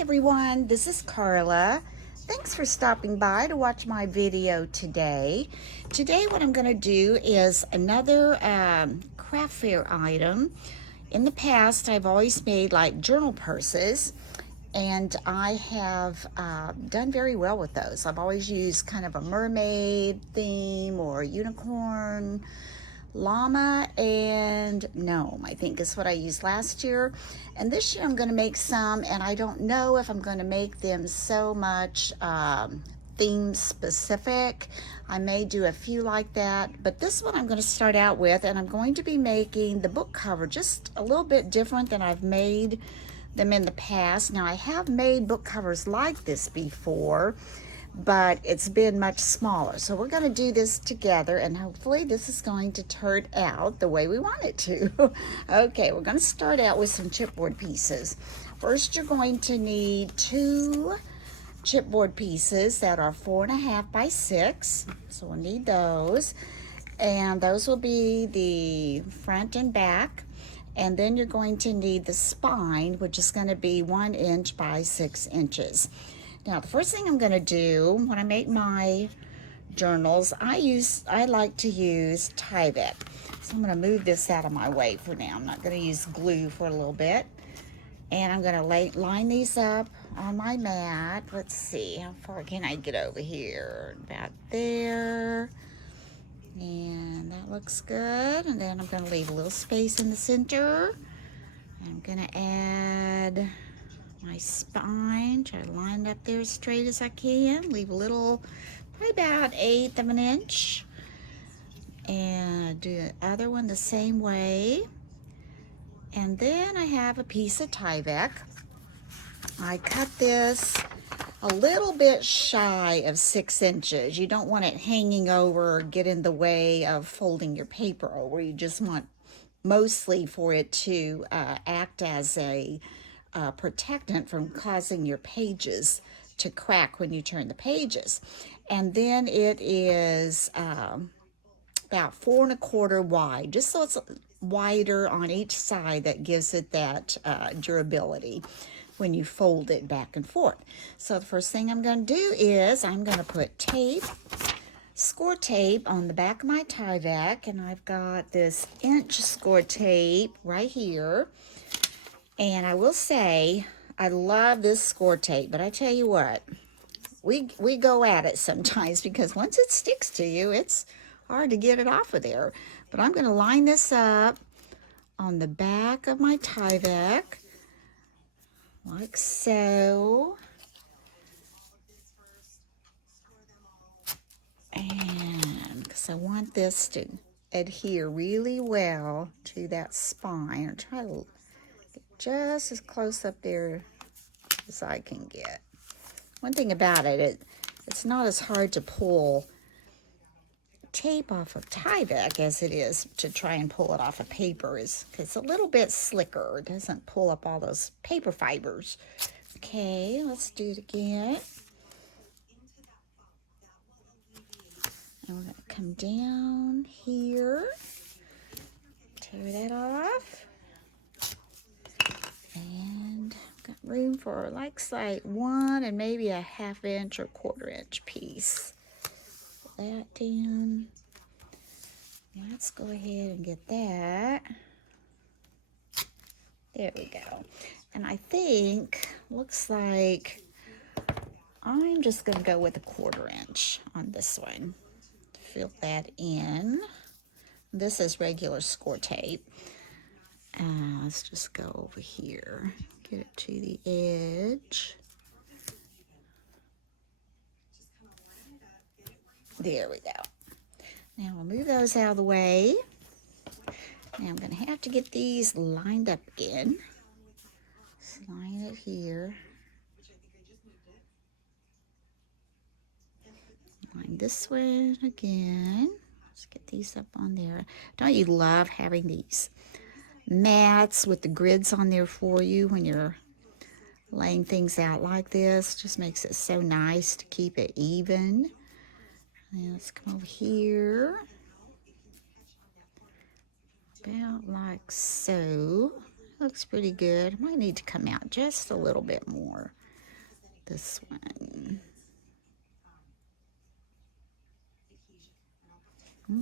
everyone, this is Carla. Thanks for stopping by to watch my video today. Today what I'm going to do is another craft fair item. In the past I've always made like journal purses, and I have done very well with those. I've always used kind of a mermaid theme or a unicorn, llama, and gnome, I think is what I used last year. And this year I'm going to make some, and I don't know if I'm going to make them so much theme specific. I may do a few like that, but this one I'm going to start out with, and I'm going to be making the book cover just a little bit different than I've made them in the past. Now I have made book covers like this before, but it's been much smaller. So we're going to do this together, and hopefully this is going to turn out the way we want it to. Okay, we're going to start out with some chipboard pieces. First, you're going to need 2 chipboard pieces that are 4.5 by 6. So we'll need those. And those will be the front and back. And then you're going to need the spine, which is going to be 1 inch by 6 inches. Now, the first thing I'm going to do when I make my journals, I like to use Tyvek. So I'm going to move this out of my way for now. I'm not going to use glue for a little bit. And I'm going to line these up on my mat. Let's see, how far can I get over here? About there. And that looks good. And then I'm going to leave a little space in the center. I'm going to add my spine, try to line it up there as straight as I can. Leave a little, probably about 1/8 of an inch. And do the other one the same way. And then I have a piece of Tyvek. I cut this a little bit shy of 6 inches. You don't want it hanging over or get in the way of folding your paper over. You just want mostly for it to act as a protectant from causing your pages to crack when you turn the pages. And then it is about 4 1/4 wide, just so it's wider on each side. That gives it that durability when you fold it back and forth. So the first thing I'm going to do is I'm going to put tape, score tape on the back of my Tyvek, and I've got this inch score tape right here. And I will say, I love this score tape, but I tell you what, we go at it sometimes because once it sticks to you, it's hard to get it off of there. But I'm going to line this up on the back of my Tyvek, like so. And because I want this to adhere really well to that spine, or try to just as close up there as I can get. One thing about it, it's not as hard to pull tape off of Tyvek as it is to try and pull it off of paper, because it's a little bit slicker. It doesn't pull up all those paper fibers. Okay, let's do it again. And we're going to come down here, tear that off. And got room for like 1 and maybe a 1/2 inch or 1/4 inch piece. Put that down. Let's go ahead and get that. There we go. And I think, looks like I'm just going to go with a 1/4 inch on this one. Fill that in. This is regular score tape. Let's just go over here, get it to the edge. There we go. Now we'll move those out of the way. Now I'm going to have to get these lined up again. Just line it here. Line this one again. Let's get these up on there. Don't you love having these mats with the grids on there for you when you're laying things out like this? Just makes it so nice to keep it even. Now let's come over here, about like so. Looks pretty good. Might need to come out just a little bit more. this one.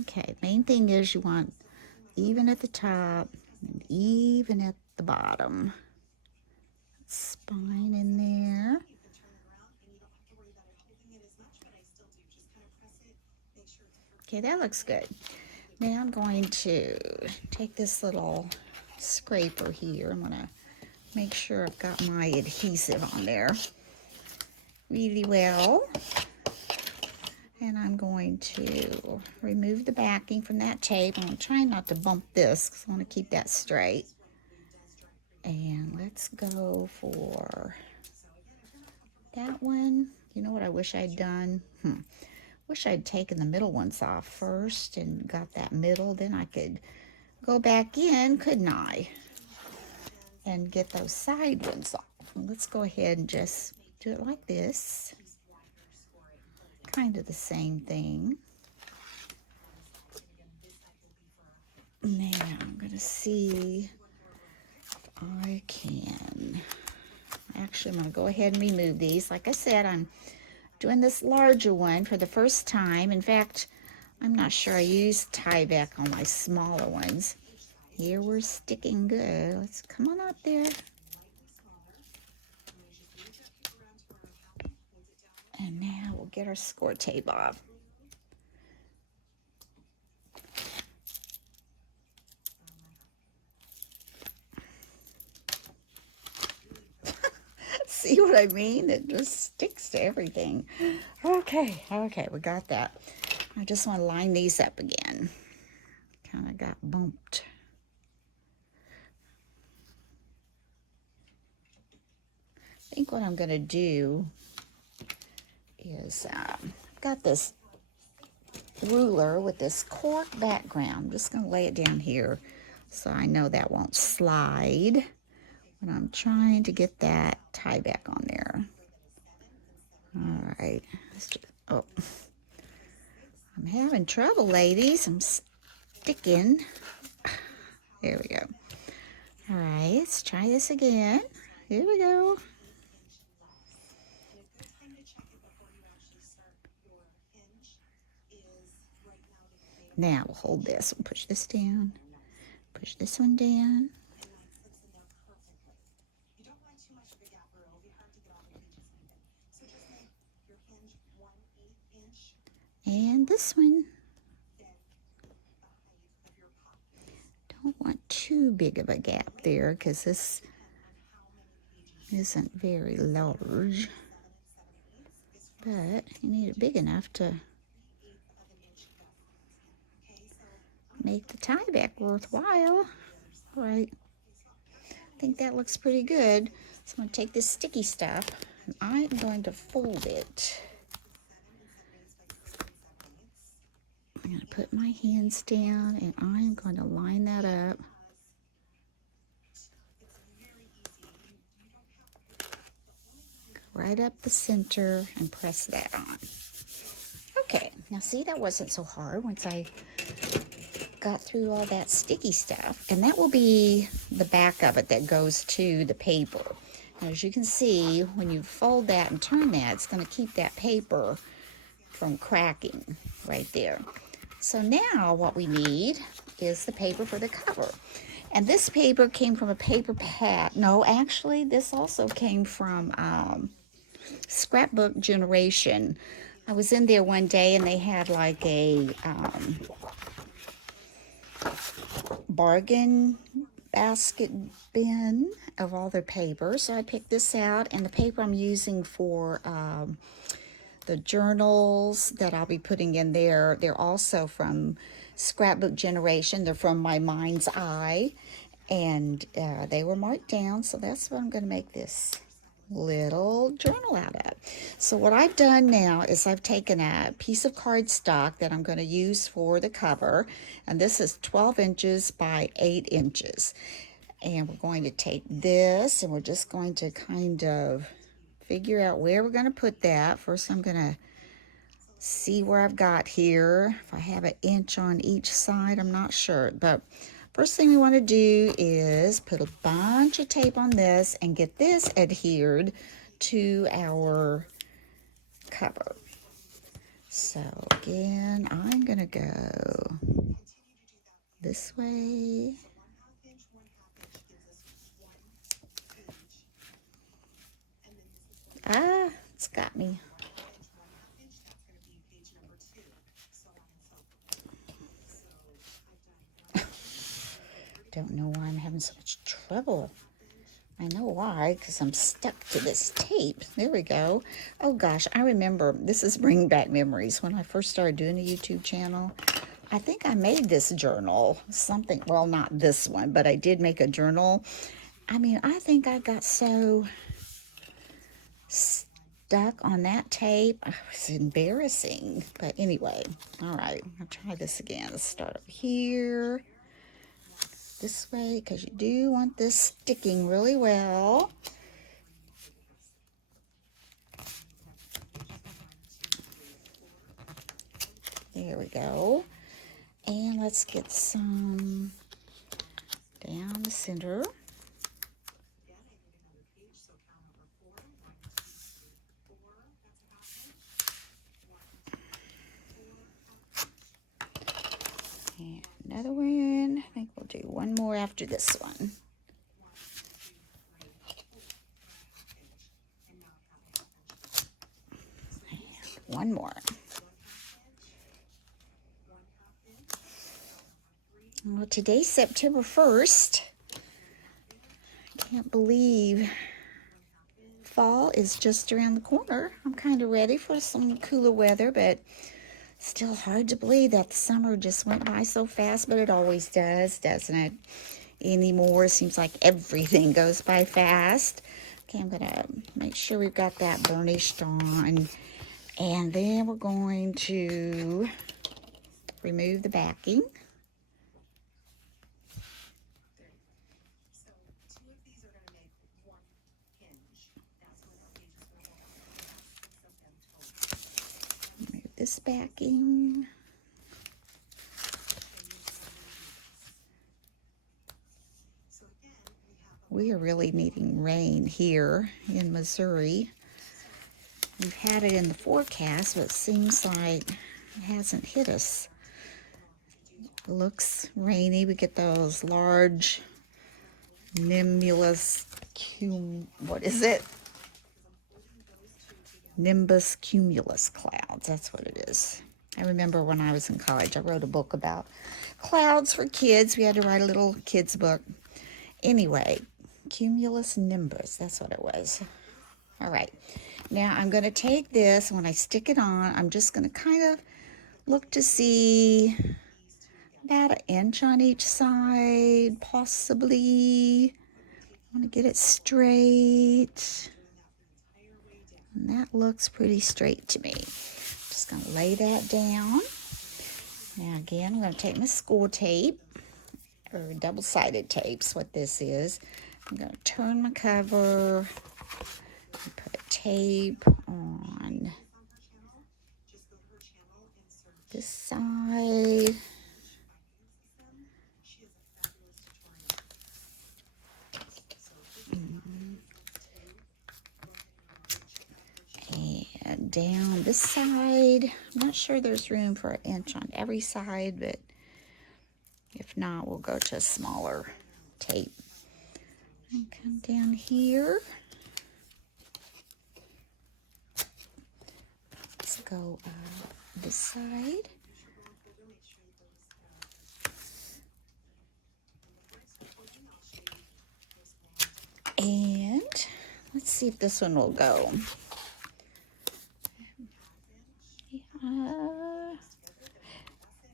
Okay, main thing is you want even at the top and even at the bottom. Spine in there. Okay, that looks good. Now I'm going to take this little scraper here. I'm going to make sure I've got my adhesive on there really well. And I'm going to remove the backing from that tape. I'm trying not to bump this because I want to keep that straight. And let's go for that one. You know what I wish I'd done? Wish I'd taken the middle ones off first and got that middle. Then I could go back in, couldn't I? And get those side ones off. Let's go ahead and just do it like this. Kind of the same thing. Now I'm going to see if I can. Actually, I'm going to go ahead and remove these. Like I said, I'm doing this larger one for the first time. In fact, I'm not sure I used tie-back on my smaller ones. Here we're sticking good. Let's come on up there. And now we'll get our score tape off. See what I mean? It just sticks to everything. Okay, we got that. I just want to line these up again. Kind of got bumped. I think what I'm going to do is I've got this ruler with this cork background. I'm just going to lay it down here so I know that won't slide when I'm trying to get that tie back on there. All right. Oh, I'm having trouble, ladies. I'm sticking. There we go. All right, let's try this again. Here we go. Now we'll hold this. We'll push this down. Push this one down. And this one. Don't want too big of a gap there because this isn't very large. But you need it big enough to make the tie back worthwhile. All right. I think that looks pretty good. So I'm going to take this sticky stuff and I'm going to fold it. I'm going to put my hands down and I'm going to line that up. Go right up the center and press that on. Okay, now see, that wasn't so hard once I got through all that sticky stuff. And that will be the back of it that goes to the paper. Now, as you can see, when you fold that and turn that, it's going to keep that paper from cracking right there. So now what we need is the paper for the cover. And this paper came from a paper pad. No, actually, this also came from Scrapbook Generation. I was in there one day and they had like a bargain basket bin of all their paper. So I picked this out, and the paper I'm using for the journals that I'll be putting in there, they're also from Scrapbook Generation. They're from my mind's eye, and they were marked down, so that's what I'm going to make this little journal out of. So what I've done now is I've taken a piece of cardstock that I'm going to use for the cover, and this is 12 inches by 8 inches. And we're going to take this and we're just going to kind of figure out where we're going to put that. First, I'm going to see where I've got here. If I have an inch on each side, I'm not sure. But first thing we want to do is put a bunch of tape on this and get this adhered to our cover. So again, I'm gonna go this way. Ah, it's got me. Don't know why I'm having so much trouble. I know why, because I'm stuck to this tape. There we go. Oh gosh, I remember, this is bringing back memories. When I first started doing a YouTube channel, I think I made this journal, something, well, not this one, but I did make a journal. I mean, I think I got so stuck on that tape. It was embarrassing. But anyway, all right, I'll try this again. Let's start up here. This way, because you do want this sticking really well. There we go. And let's get some down the center. And another one. I think we'll do one more after this one. And one more. Well, today's September 1st. I can't believe fall is just around the corner. I'm kind of ready for some cooler weather, but still hard to believe that the summer just went by so fast, but it always does, doesn't it? Anymore, it seems like everything goes by fast. Okay, I'm gonna make sure we've got that burnished on, and then we're going to remove the backing. Remove this backing. We are really needing rain here in Missouri. We've had it in the forecast, but it seems like it hasn't hit us. It looks rainy. We get those large nimbus Nimbus cumulus clouds. That's what it is. I remember when I was in college, I wrote a book about clouds for kids. We had to write a little kids book. Anyway, cumulus nimbus, that's what it was. All right, now I'm going to take this. When I stick it on, I'm just going to kind of look to see about 1 inch on each side, possibly. I want to get it straight. And that looks pretty straight to me. Just going to lay that down. Now again, I'm going to take my school tape, or double-sided tape's what this is. I'm going to turn my cover and put a tape on this side. And down this side. I'm not sure there's room for 1 inch on every side, but if not, we'll go to a smaller tape. And come down here. Let's go this side. And let's see if this one will go. Yeah,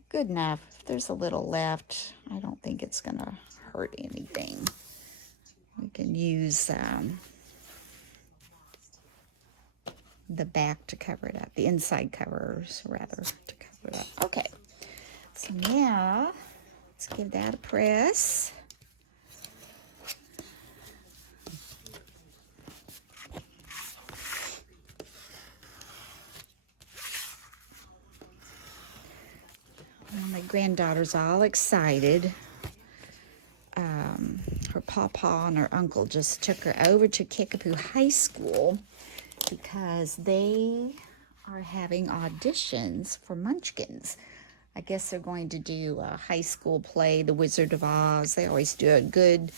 good enough. If there's a little left, I don't think it's gonna hurt anything. We can use the back to cover it up, the inside covers rather, to cover it up. Okay, so now let's give that a press. Well, my granddaughter's all excited. Her Pawpaw and her uncle just took her over to Kickapoo High School because they are having auditions for Munchkins. I guess they're going to do a high school play, The Wizard of Oz. They always do a good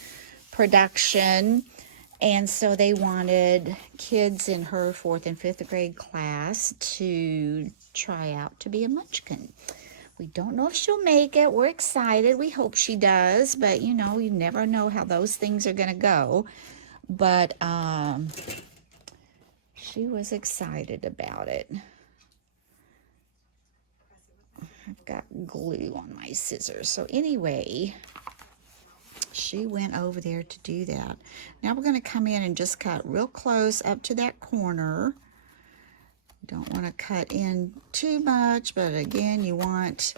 production. And so they wanted kids in her 4th and 5th grade class to try out to be a Munchkin. We don't know if she'll make it. We're excited. We hope she does. But, you know, you never know how those things are going to go. But she was excited about it. I've got glue on my scissors. So anyway, she went over there to do that. Now we're going to come in and just cut real close up to that corner. You don't want to cut in too much, but again, you want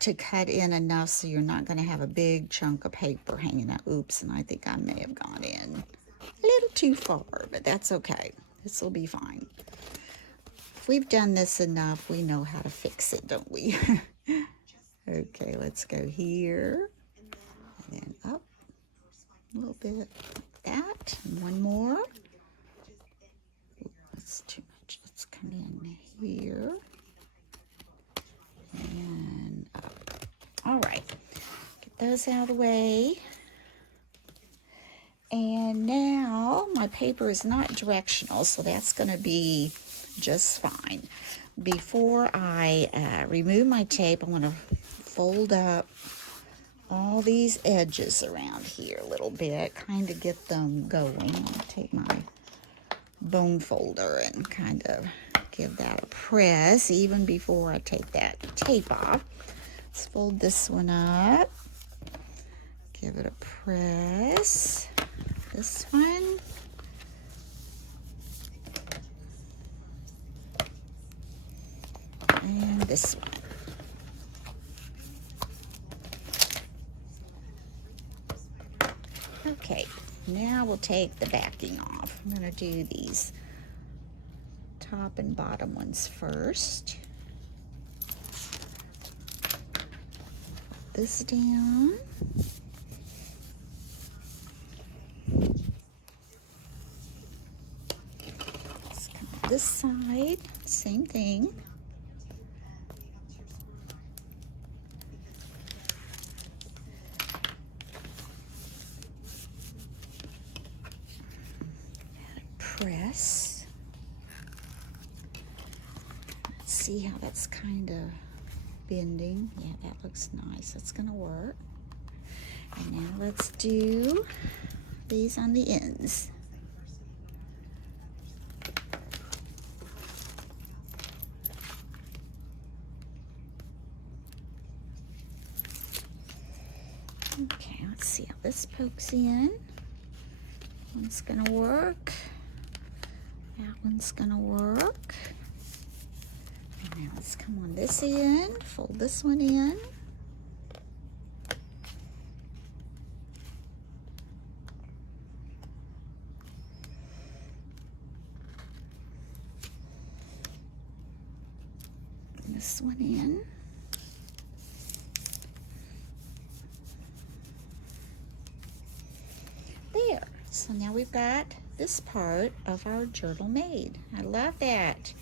to cut in enough so you're not going to have a big chunk of paper hanging out. Oops, and I think I may have gone in a little too far, but that's okay. This will be fine. If we've done this enough, we know how to fix it, don't we? Okay, let's go here, and then up a little bit like that, and one more. Ooh, that's too much. Let's come in here, and up. All right, get those out of the way. And now my paper is not directional, so that's going to be just fine. Before I remove my tape, I'm going to fold up all these edges around here a little bit, kind of get them going. I'm going to take my bone folder and kind of give that a press even before I take that tape off. Let's fold this one up, give it a press. This one. And this one. Okay, now we'll take the backing off. I'm going to do these top and bottom ones first. Put this down. Let's come to this side, same thing. Press. Let's see how that's kind of bending. Yeah, that looks nice. That's going to work. And now let's do these on the ends. Okay, let's see how this pokes in. One's going to work. That one's gonna work. And now let's come on this end, fold this one in. And this one in. There. So now we've got this part of our journal made. I love that.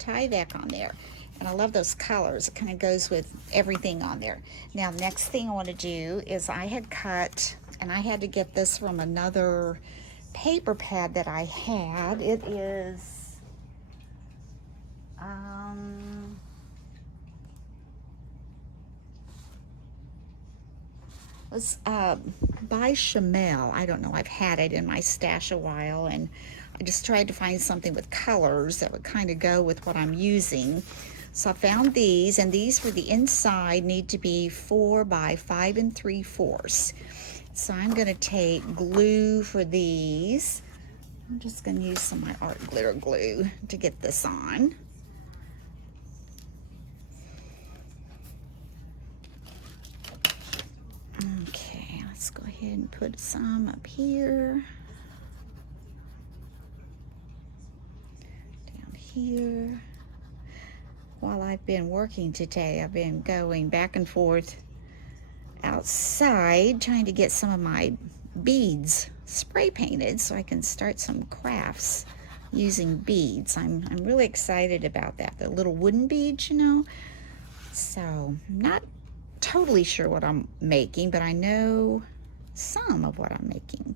Tie back on there. And I love those colors. It kind of goes with everything on there. Now, next thing I want to do is I had cut, and I had to get this from another paper pad that I had. It is, was by Chamel. I don't know, I've had it in my stash a while, and I just tried to find something with colors that would kind of go with what I'm using. So I found these, and these for the inside need to be 4 by 5 3/4. So I'm going to take glue for these. I'm just going to use some of my art glitter glue to get this on. Okay, let's go ahead and put some up here. Down here. While I've been working today, I've been going back and forth outside trying to get some of my beads spray painted so I can start some crafts using beads. I'm really excited about that. The little wooden beads, you know. So I'm not totally sure what I'm making, but I know some of what I'm making.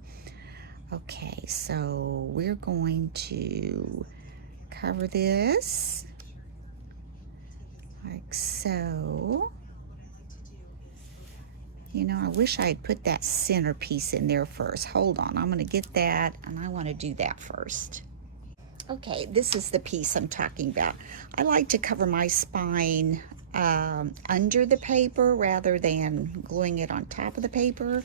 Okay, so we're going to cover this like so. You know, I wish I had put that centerpiece in there first. Hold on, I'm going to get that, and I want to do that first. Okay, this is the piece I'm talking about. I like to cover my spine under the paper rather than gluing it on top of the paper.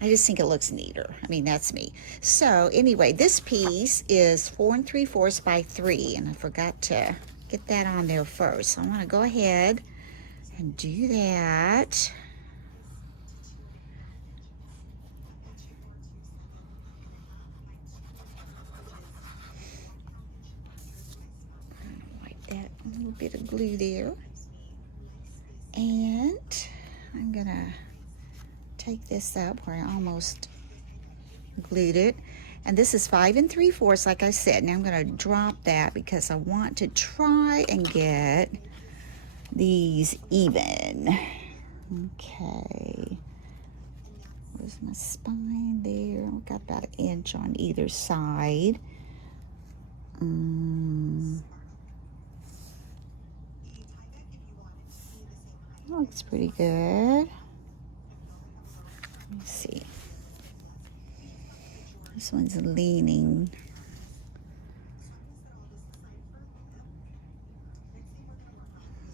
I just think it looks neater. I mean, that's me. So anyway, this piece is 4 3/4 by 3, and I forgot to get that on there first. So I want to go ahead and do that. Wipe that a little bit of glue there. And I'm gonna take this up where I almost glued it, and this is 5 3/4 like I said. Now I'm going to drop that because I want to try and get these even. Okay, where's my spine there? I've got about 1 inch on either side. Looks pretty good. Let's see. This one's leaning.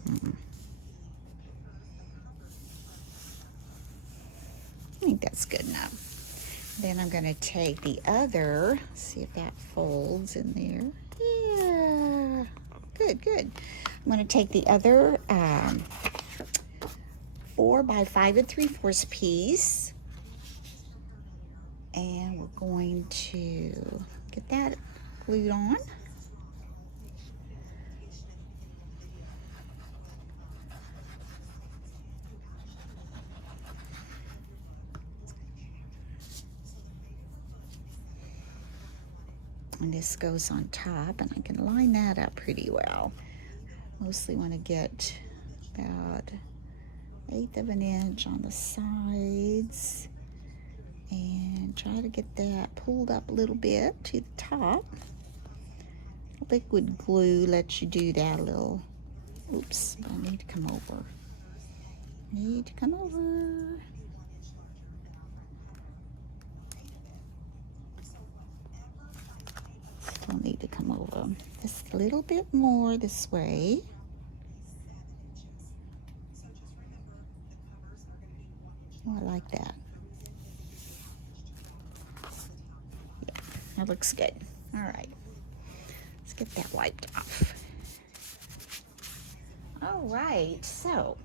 I think that's good enough. Then I'm going to take the other, see if that folds in there. Yeah, good, good. I'm going to take the other 4 by 5 3/4 piece, and we're going to get that glued on. And this goes on top, and I can line that up pretty well. Mostly want to get about 1/8 of an inch on the sides and try to get that pulled up a little bit to the top. Liquid glue lets you do that a little. Oops, but I need to come over. Still need to come over just a little bit more this way. Oh, I like that. Yeah, that looks good. All right, let's get that wiped off. All right, so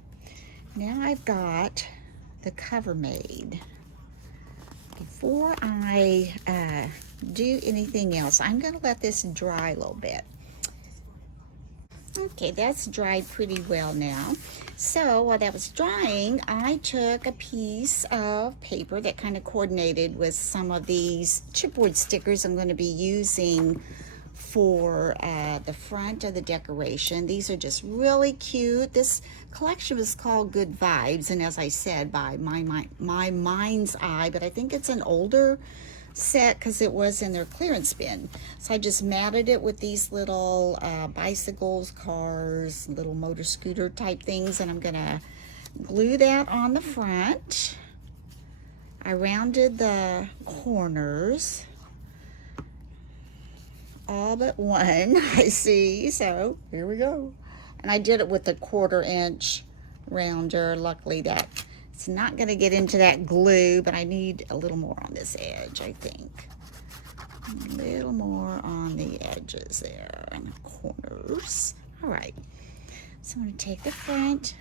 now I've got the cover made. Before I do anything else, I'm going to let this dry a little bit. Okay, that's dried pretty well now. So while that was drying, I took a piece of paper that kind of coordinated with some of these chipboard stickers I'm going to be using for the front of the decoration. These are just really cute. This collection was called Good Vibes, and as I said, by my mind's eye, but I think it's an older set because it was in their clearance bin. So I just matted it with these little bicycles, cars, little motor scooter type things, and I'm gonna glue that on the front. I rounded the corners, all but one, I see. So here we go. And I did it with a 1/4 inch rounder. Luckily that it's not going to get into that glue, but I need a little more on this edge, I think. A little more on the edges there and the corners. All right, so I'm going to take the front,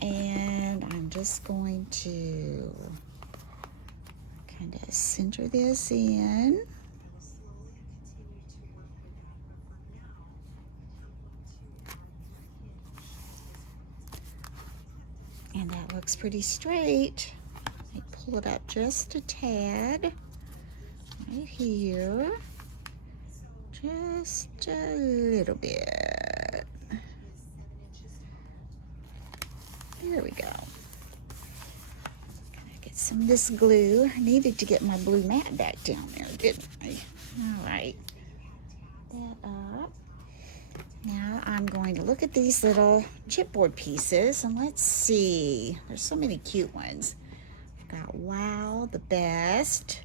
and I'm just going to kind of center this in. And that looks pretty straight. Let me pull it up just a tad. Right here. Just a little bit. There we go. Get some of this glue. I needed to get my blue mat back down there, didn't I? All right. That up. Now I'm going to look at these little chipboard pieces and let's see. There's so many cute ones. We've got wow, the best.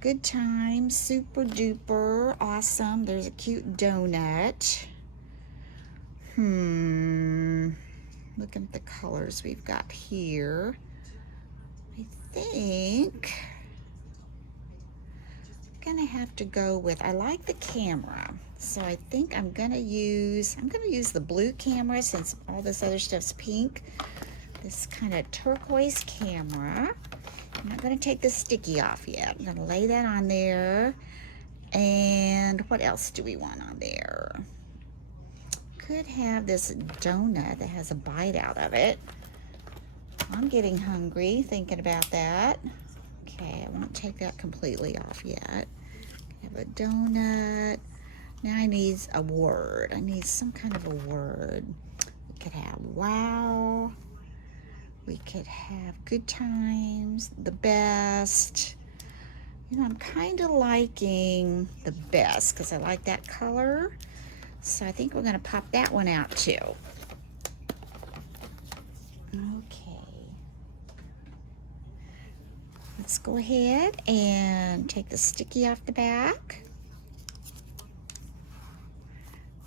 Good time, super duper, awesome. There's a cute donut. Looking at the colors we've got here. I think I'm gonna have to go with, I like the camera. So I think I'm gonna use the blue camera since all this other stuff's pink. This kind of turquoise camera. I'm not gonna take the sticky off yet. I'm gonna lay that on there. And what else do we want on there? Could have this donut that has a bite out of it. I'm getting hungry thinking about that. Okay, I won't take that completely off yet. Have a donut. Now I need a word. I need some kind of a word. We could have wow. We could have good times, the best. You know, I'm kind of liking the best because I like that color. So I think we're going to pop that one out too. Okay. Let's go ahead and take the sticky off the back.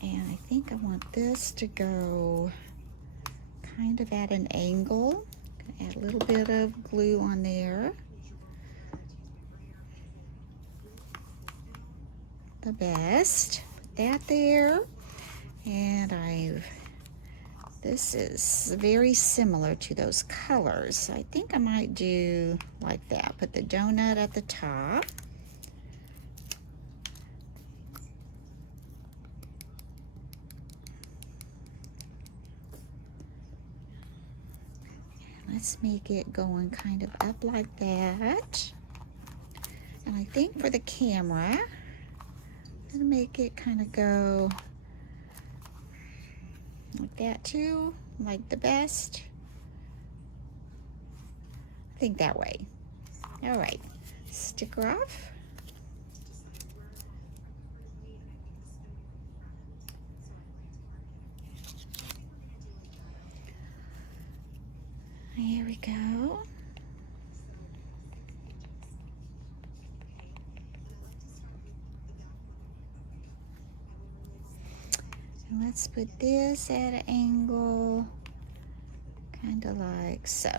And I think I want this to go kind of at an angle. Add a little bit of glue on there. The best. Put that there. And this is very similar to those colors. So I think I might do like that. Put the donut at the top. Let's make it going kind of up like that. And I think for the camera, I'm gonna make it kind of go like that too, like the best. I think that way. All right, sticker off. Here we go. And let's put this at an angle, kind of like so.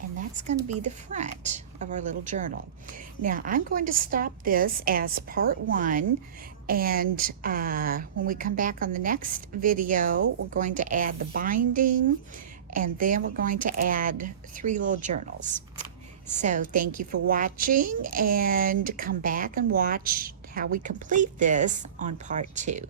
And that's going to be the front of our little journal. Now I'm going to stop this as part 1, and when we come back on the next video, we're going to add the binding, and then we're going to add 3 little journals. So thank you for watching, and come back and watch how we complete this on part 2.